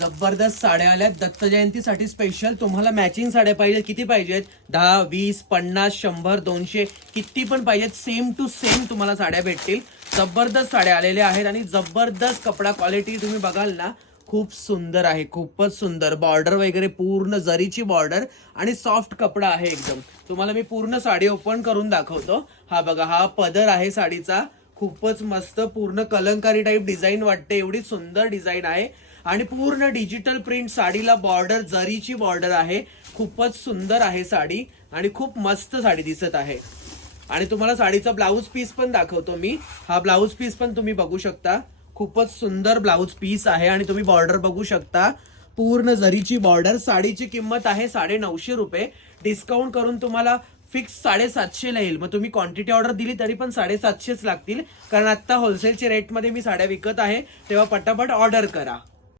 जबरदस्त साड्या आल्यात दत्त जयंतीसाठी स्पेशल. तुम्हाला मॅचिंग साड्या पाहिजे किती पाहिजेत? 10, 20, 50, 100, 200 किती पण पाहिजेत, सेम टू सेम तुम्हाला साड्या भेटतील. जबरदस्त साड्या आलेल्या आहेत आणि जबरदस्त कपडा क्वालिटी तुम्ही बघाल ना, खूप सुंदर आहे, खूपच सुंदर. बॉर्डर वगैरे पूर्ण जरीची बॉर्डर आणि सॉफ्ट कपडा आहे एकदम. तुम्हाला मी पूर्ण साडी ओपन करून दाखवतो. हा बघा, हा पदर आहे साडीचा, खूपच मस्त पूर्ण कलंकारी टाइप डिझाईन वाटते, एवढी सुंदर डिझाईन आहे. आणि पूर्ण डिजिटल प्रिंट साडीला, बॉर्डर जरीची बॉर्डर आहे. खूपच सुंदर आहे साडी आणि खूप मस्त साडी दिसत आहे. आणि तुम्हाला साडीचा ब्लाऊज पीस पण दाखवतो मी. हा ब्लाऊज पीस पण तुम्ही बघू शकता, खूपच सुंदर ब्लाऊज पीस आहे. आणि तुम्ही बॉर्डर बघू शकता, पूर्ण जरीची बॉर्डर. साडीची किंमत आहे 950 रुपये. डिस्काउंट करून तुम्हाला फिक्स 750 ला येईल. मग तुम्ही क्वांटिटी ऑर्डर दिली तरी पण 750 लागतील, कारण आता होलसेलच्या रेटमध्ये मी साड्या विकत आहे, तेव्हा पटापट ऑर्डर करा.